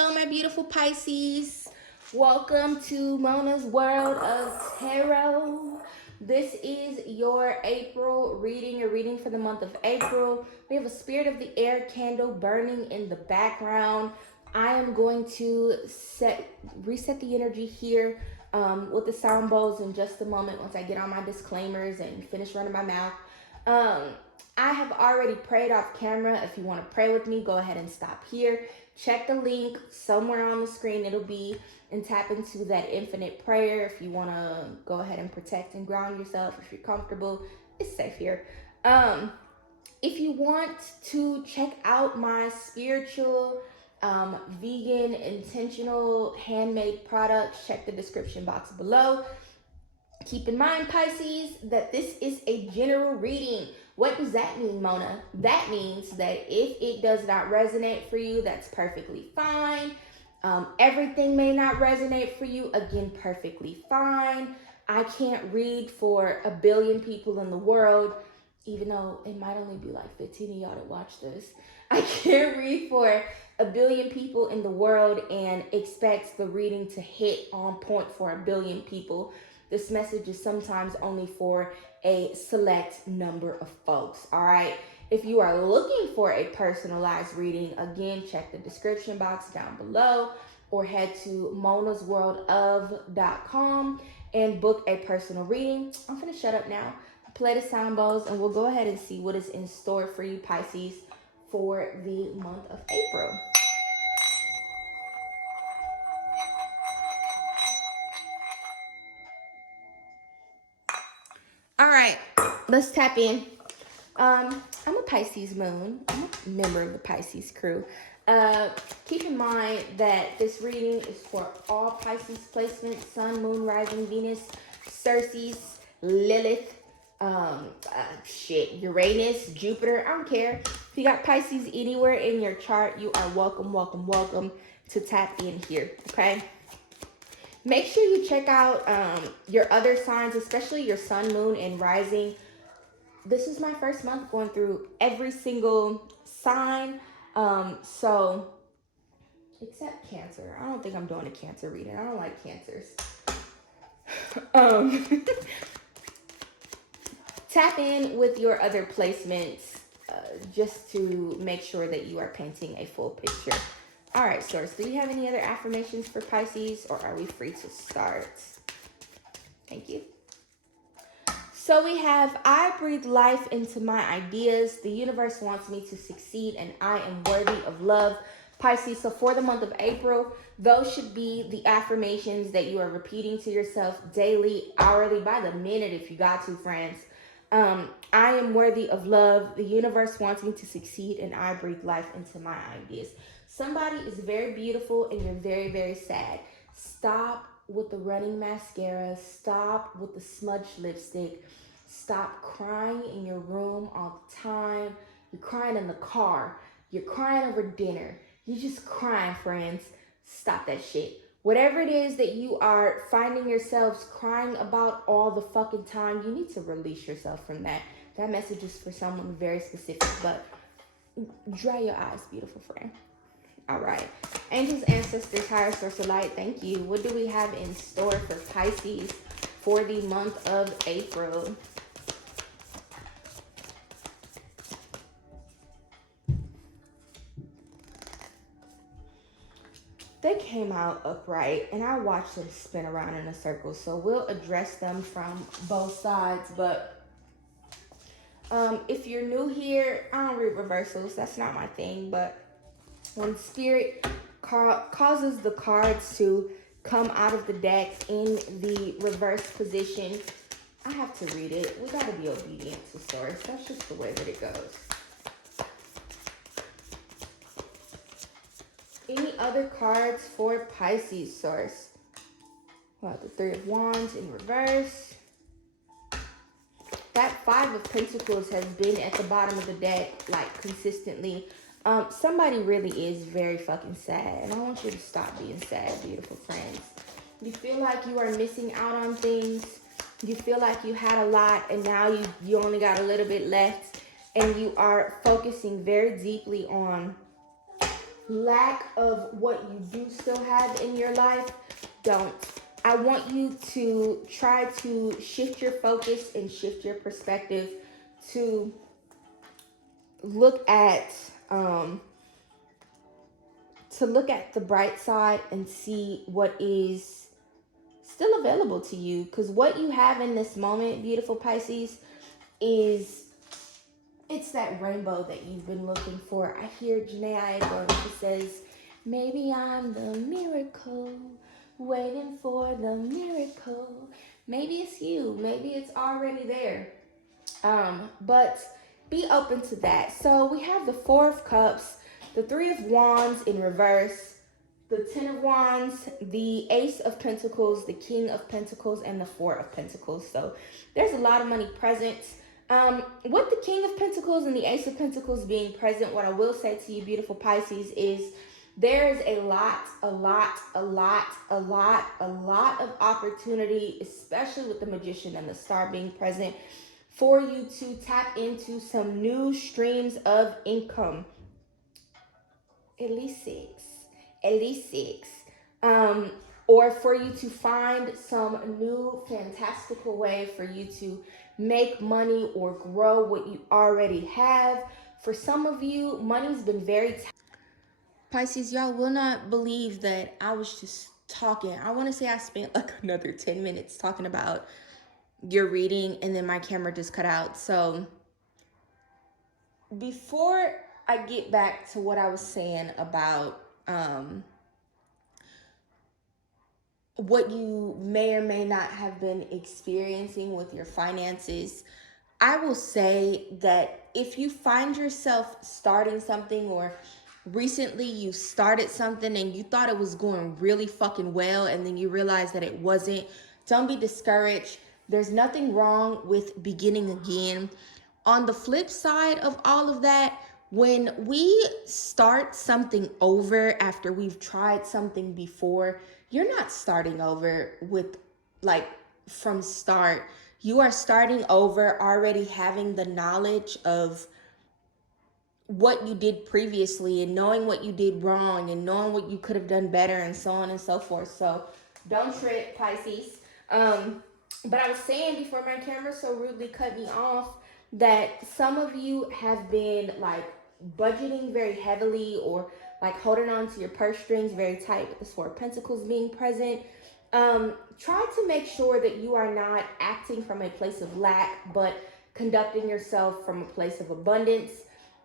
Hello, my beautiful Pisces. Welcome to Mona's World of Tarot. This is your April reading, your reading for the month of April. We have a Spirit of the Air candle burning in the background. I am going to reset the energy here with the sound bowls in just a moment once I get on my disclaimers and finish running my mouth. I have already prayed off camera. If you want to pray with me, go ahead and stop here. Check the link somewhere on the screen. It'll be, and tap into that infinite prayer. If you want to go ahead and protect and ground yourself, if you're comfortable, it's safe here. If you want to check out my spiritual, vegan, intentional, handmade products, check the description box below. Keep in mind, Pisces, that this is a general reading. What does that mean, Mona? That means that if it does not resonate for you, that's perfectly fine. Everything may not resonate for you. Again, perfectly fine. I can't read for 1 billion people in the world, even though it might only be like 15 of y'all that watch this. I can't read for 1 billion people in the world and expect the reading to hit on point for 1 billion people. This message is sometimes only for a select number of folks, all right? If you are looking for a personalized reading, again, check the description box down below or head to monasworldof.com and book a personal reading. I'm gonna shut up now, play the sound bowls, and we'll go ahead and see what is in store for you, Pisces, for the month of April. All right, let's tap in. I'm a Pisces moon. I'm a member of the Pisces crew. Keep in mind that this reading is for all Pisces placements: Sun, Moon, Rising, Venus, Ceres, Lilith, Uranus, Jupiter. I don't care. If you got Pisces anywhere in your chart, you are welcome to tap in here, okay? Make sure you check out your other signs, especially your Sun, Moon, and Rising. This is my first month going through every single sign. So, except Cancer. I don't think I'm doing a Cancer reading. I don't like Cancers. Tap in with your other placements just to make sure that you are painting a full picture. All right, Source, do you have any other affirmations for Pisces, or are we free to start? Thank you. So we have, I breathe life into my ideas. The universe wants me to succeed, and I am worthy of love. Pisces, so for the month of April, those should be the affirmations that you are repeating to yourself daily, hourly, by the minute if you got to, friends. I am worthy of love. The universe wants me to succeed, and I breathe life into my ideas. Somebody is very beautiful and you're very, very sad. Stop with the running mascara. Stop with the smudged lipstick. Stop crying in your room all the time. You're crying in the car. You're crying over dinner. You're just crying, friends. Stop that shit. Whatever it is that you are finding yourselves crying about all the fucking time, you need to release yourself from that. That message is for someone very specific, but dry your eyes, beautiful friend. All right. Angels, ancestors, higher source of light, thank you. What do we have in store for Pisces for the month of April? They came out upright, and I watched them spin around in a circle, so we'll address them from both sides. But if you're new here, I don't read reversals. That's not my thing, but when Spirit causes the cards to come out of the deck in the reverse position, I have to read it. We got to be obedient to Source. That's just the way that it goes. Any other cards for Pisces, Source? Well, the Three of Wands in reverse. That Five of Pentacles has been at the bottom of the deck, like, consistently. Somebody really is very fucking sad, and I want you to stop being sad, beautiful friends. You feel like you are missing out on things. You feel like you had a lot, and now you only got a little bit left, and you are focusing very deeply on lack of what you do still have in your life, don't. I want you to try to shift your focus and shift your perspective to look at um, the bright side and see what is still available to you. Because what you have in this moment, beautiful Pisces, is it's that rainbow that you've been looking for. I hear Janae Aiko, she says, maybe I'm the miracle, waiting for the miracle. Maybe it's you. Maybe it's already there. But be open to that. So we have the Four of Cups, the Three of Wands in reverse, the Ten of Wands, the Ace of Pentacles, the King of Pentacles, and the Four of Pentacles. So there's a lot of money present. With the King of Pentacles and the Ace of Pentacles being present, what I will say to you, beautiful Pisces, is there's a lot of opportunity, especially with the Magician and the Star being present, for you to tap into some new streams of income. At least six. Or for you to find some new fantastical way for you to make money or grow what you already have. For some of you, money's been very Pisces, y'all will not believe that I was just talking. I want to say I spent like another 10 minutes talking about your reading, and then my camera just cut out. So before I get back to what I was saying about what you may or may not have been experiencing with your finances, I will say that if you find yourself starting something, or recently you started something and you thought it was going really fucking well and then you realized that it wasn't, don't be discouraged. There's nothing wrong with beginning again. On the flip side of all of that, when we start something over after we've tried something before, you're not starting over with like from start. You are starting over already having the knowledge of what you did previously and knowing what you did wrong and knowing what you could have done better and so on and so forth. So don't trip, Pisces. But I was saying before my camera so rudely cut me off that some of you have been like budgeting very heavily, or like holding on to your purse strings very tight with the Four of Pentacles being present. Try to make sure that you are not acting from a place of lack, but conducting yourself from a place of abundance.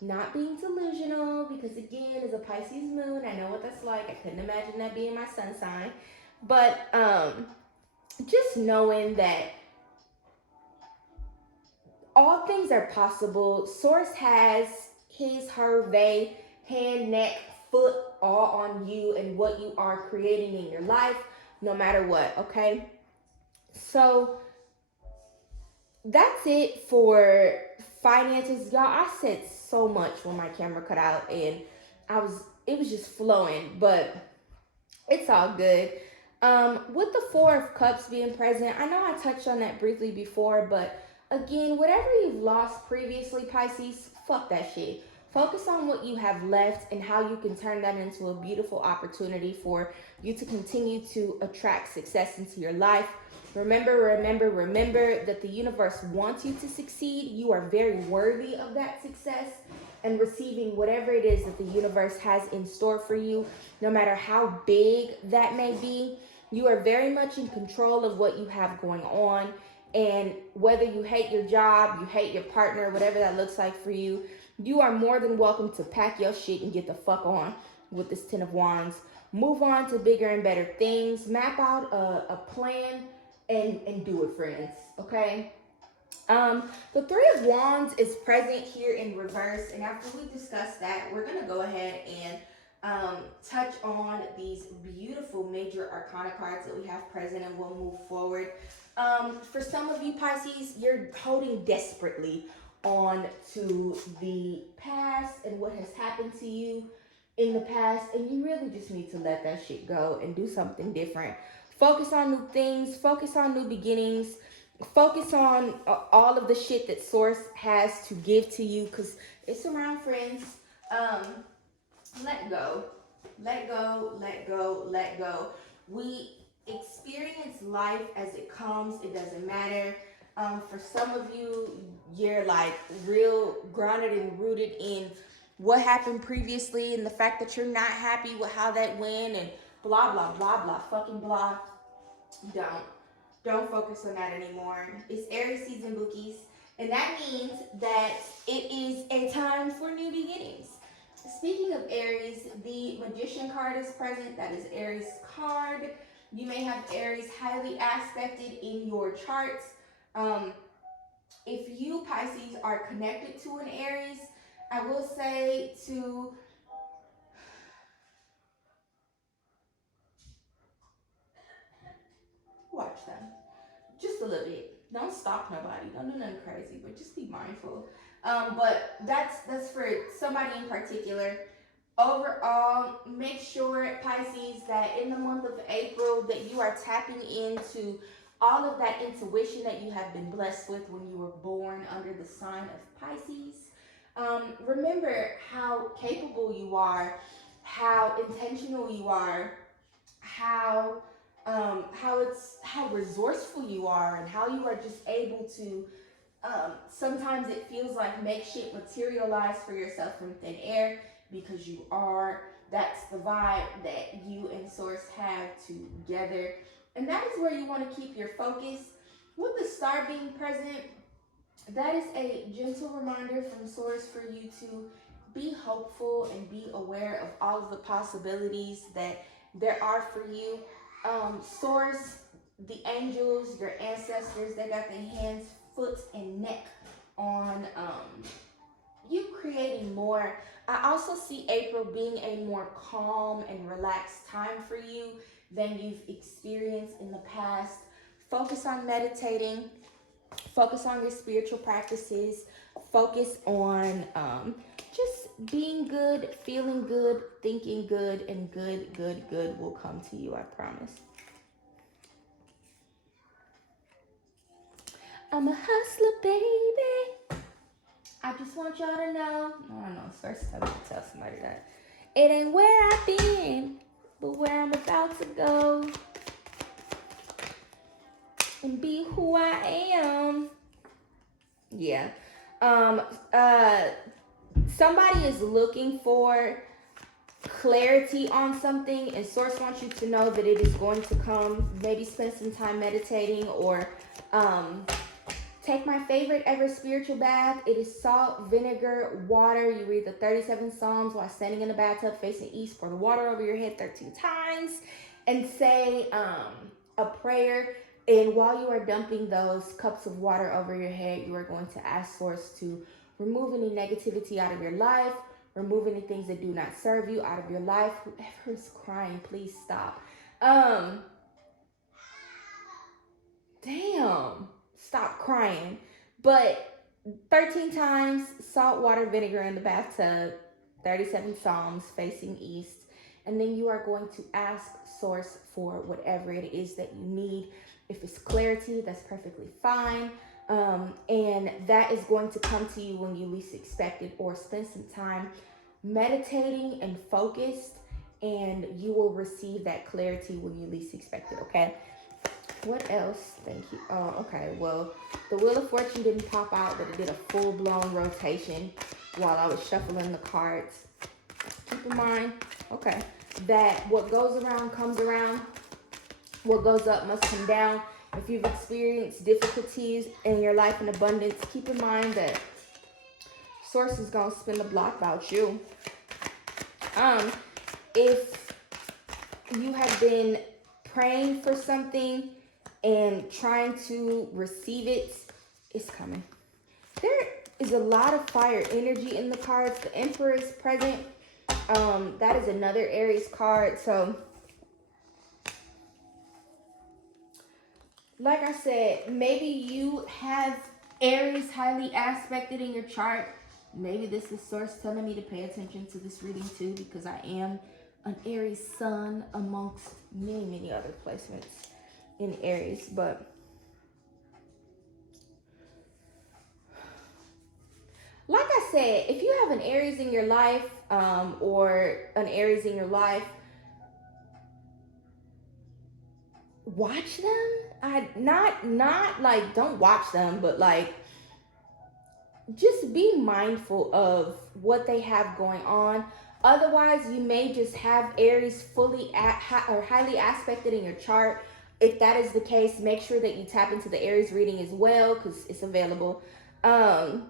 Not being delusional, because again, as a Pisces moon, I know what that's like. I couldn't imagine that being my sun sign. But just knowing that all things are possible. Source has his, her, they, hand, neck, foot, all on you and what you are creating in your life, no matter what, okay? So that's it for finances. Y'all, I said so much when my camera cut out and it was just flowing, but it's all good. With the Four of Cups being present, I know I touched on that briefly before, but again, whatever you've lost previously, Pisces, fuck that shit. Focus on what you have left and how you can turn that into a beautiful opportunity for you to continue to attract success into your life. Remember that the universe wants you to succeed. You are very worthy of that success and receiving whatever it is that the universe has in store for you, no matter how big that may be. You are very much in control of what you have going on. And whether you hate your job, you hate your partner, whatever that looks like for you, you are more than welcome to pack your shit and get the fuck on with this Ten of Wands. Move on to bigger and better things. Map out a plan and do it, friends. Okay? The Three of Wands is present here in reverse. And after we discuss that, we're going to go ahead and touch on these beautiful major arcana cards that we have present, and we'll move forward. For some of you, Pisces, you're holding desperately on to the past and what has happened to you in the past, and you really just need to let that shit go and do something different. Focus on new things, focus on new beginnings, focus on all of the shit that Source has to give to you, because it's around, friends. Let go. Let go, let go, let go. We experience life as it comes. It doesn't matter. For some of you, you're like real grounded and rooted in what happened previously and the fact that you're not happy with how that went and blah, blah, blah, blah, fucking blah. Don't. Don't focus on that anymore. It's Aries season, bookies. And that means that it is a time for new beginnings. Speaking of Aries, the Magician card is present. That is Aries card. You may have Aries highly aspected in your charts. If you, Pisces, are connected to an Aries, I will say to watch them. Just a little bit. Don't stalk nobody. Don't do nothing crazy, but just be mindful. But that's for somebody in particular. Overall, make sure, Pisces, that in the month of April that you are tapping into all of that intuition that you have been blessed with when you were born under the sign of Pisces. Remember how capable you are, how intentional you are, how resourceful you are, and how you are just able to sometimes it feels like make shit materialize for yourself from thin air, because you are. That's the vibe that you and Source have together. And that is where you want to keep your focus. With the star being present, that is a gentle reminder from Source for you to be hopeful and be aware of all of the possibilities that there are for you. Source, the angels, your ancestors, they got their hands, foot, and neck on you creating more. I also see April being a more calm and relaxed time for you than you've experienced in the past. Focus on meditating, focus on your spiritual practices, focus on just being good, feeling good, thinking good, and good will come to you, I promise. I'm a hustler, baby. I just want y'all to know. No, I know. It's first time to tell somebody that. It ain't where I've been, but where I'm about to go. And be who I am. Yeah. Somebody is looking for clarity on something, and Source wants you to know that it is going to come. Maybe spend some time meditating, or take my favorite ever spiritual bath. It is salt, vinegar, water. You read the 37 Psalms while standing in the bathtub facing east. Pour the water over your head 13 times and say a prayer. And while you are dumping those cups of water over your head, you are going to ask Source to remove any negativity out of your life, remove any things that do not serve you out of your life. Whoever is crying, please stop. Damn. Stop crying. But 13 times salt, water, vinegar in the bathtub, 37 Psalms facing east, and then you are going to ask Source for whatever it is that you need. If it's clarity, that's perfectly fine. And that is going to come to you when you least expect it, or spend some time meditating and focused, and you will receive that clarity when you least expect it, okay? What else? Thank you. Oh, okay. Well, the Wheel of Fortune didn't pop out, but it did a full-blown rotation while I was shuffling the cards. Keep in mind, okay, that what goes around comes around. What goes up must come down. If you've experienced difficulties in your life in abundance, keep in mind that Source is going to spin the block about you. If you have been praying for something and trying to receive it, it's coming. There is a lot of fire energy in the cards. The Emperor is present. That is another Aries card. So, like I said, maybe you have Aries highly aspected in your chart. Maybe this is Source telling me to pay attention to this reading too, because I am an Aries sun amongst many other placements in Aries. But like I said, if you have an Aries in your life, or an Aries in your life, watch them. Not like don't watch them, but like just be mindful of what they have going on. Otherwise, you may just have Aries fully or highly aspected in your chart. If that is the case, make sure that you tap into the Aries reading as well, because it's available. But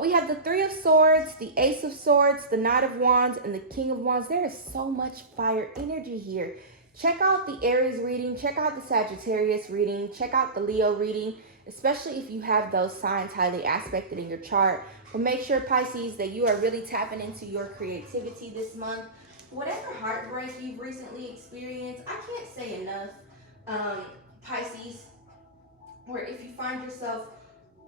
we have the Three of Swords, the Ace of Swords, the Knight of Wands, and the King of Wands. There is so much fire energy here. Check out the Aries reading. Check out the Sagittarius reading. Check out the Leo reading, especially if you have those signs highly aspected in your chart. But make sure, Pisces, that you are really tapping into your creativity this month. Whatever heartbreak you've recently experienced, I can't say enough, Pisces, or if you find yourself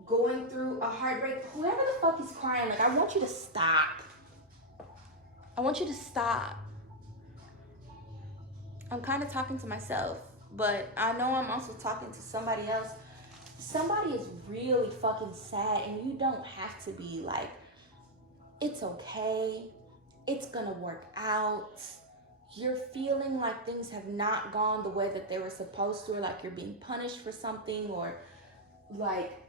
going through a heartbreak, whoever the fuck is crying, like, I want you to stop. I want you to stop. I'm kind of talking to myself, but I know I'm also talking to somebody else. Somebody is really fucking sad, and you don't have to be like, it's okay, it's gonna work out. You're feeling like things have not gone the way that they were supposed to, or like you're being punished for something, or like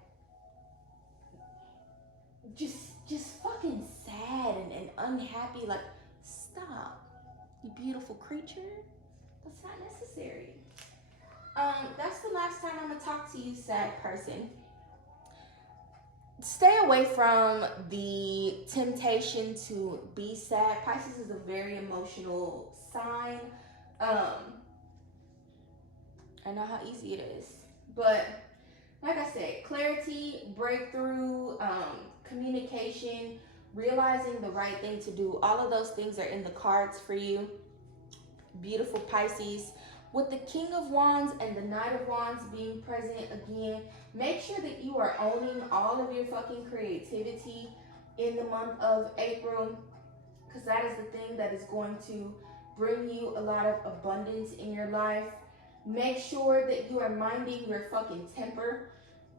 just fucking sad and unhappy. Like, stop, you beautiful creature. That's not necessary. That's the last time I'm gonna talk to you, sad person. Stay away from the temptation to be sad. Pisces is a very emotional sign. I know how easy it is, but like I said, clarity, breakthrough, communication, realizing the right thing to do, all of those things are in the cards for you, beautiful Pisces. With the King of Wands and the Knight of Wands being present again, make sure that you are owning all of your fucking creativity in the month of April, because that is the thing that is going to bring you a lot of abundance in your life. Make sure that you are minding your fucking temper,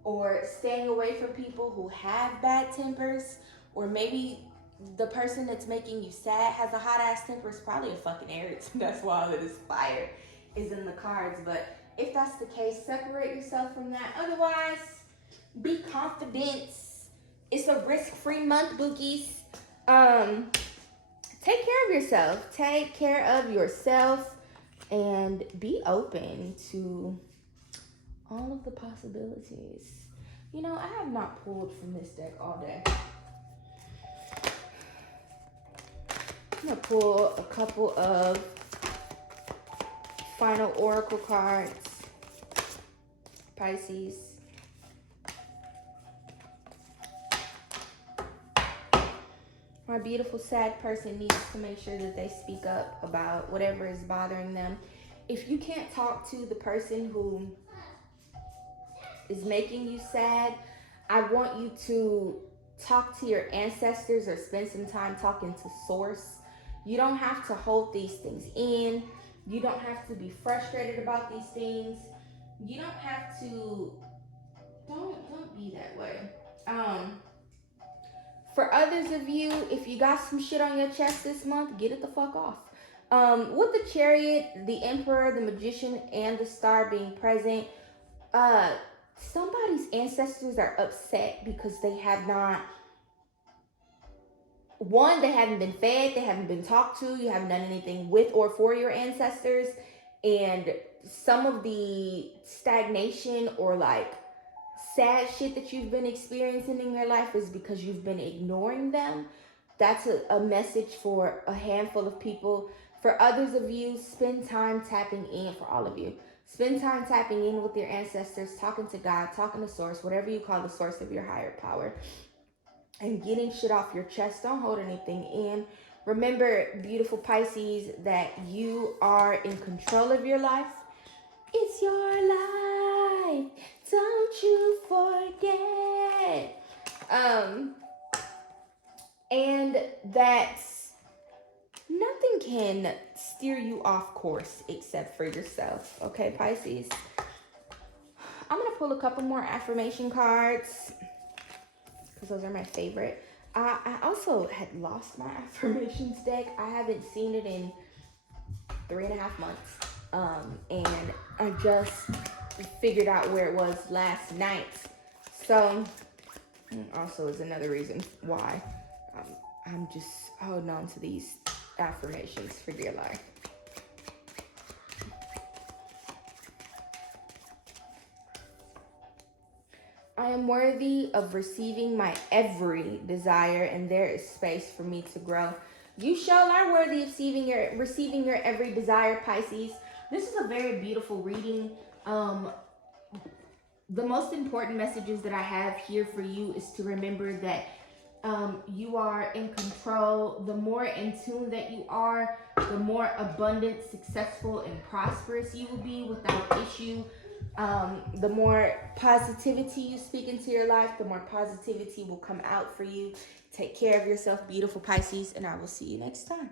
or staying away from people who have bad tempers, or maybe the person that's making you sad has a hot ass temper. Is probably a fucking Aries. That's why all of this fire is in the cards. But if that's the case, separate yourself from that. Otherwise, be confident. It's a risk-free month, bookies. Take care of yourself. Take care of yourself and be open to all of the possibilities. You know, I have not pulled from this deck all day. I'm gonna pull a couple of final oracle cards, Pisces. My beautiful sad person needs to make sure that they speak up about whatever is bothering them. If you can't talk to the person who is making you sad, I want you to talk to your ancestors or spend some time talking to Source. You don't have to hold these things in. You don't have to be frustrated about these things. You don't have to, don't be that way. For others of you, if you got some shit on your chest this month, get it the fuck off. With the Chariot, the Emperor, the Magician, and the Star being present, somebody's ancestors are upset because they have not, one, they haven't been fed, they haven't been talked to, you haven't done anything with or for your ancestors, and some of the stagnation or like sad shit that you've been experiencing in your life is because you've been ignoring them. That's a message for a handful of people. For others of you, spend time tapping in. For all of you, spend time tapping in with your ancestors, talking to God, talking to Source, whatever you call the source of your higher power, and getting shit off your chest. Don't hold anything in. Remember, beautiful Pisces, that you are in control of your life. It's your life. Don't you forget. And that nothing can steer you off course except for yourself. Okay, Pisces? I'm going to pull a couple more affirmation cards, because those are my favorite. I also had lost my affirmations deck. I haven't seen it in 3.5 months. And I just figured out where it was last night. So, also is another reason why I'm just holding on to these affirmations for dear life. I am worthy of receiving my every desire, and there is space for me to grow. You sure are worthy of receiving your every desire, Pisces. This is a very beautiful reading. The most important messages that I have here for you is to remember that you are in control. The more in tune that you are, the more abundant, successful, and prosperous you will be without issue. The more positivity you speak into your life, the more positivity will come out for you. Take care of yourself, beautiful Pisces, and I will see you next time.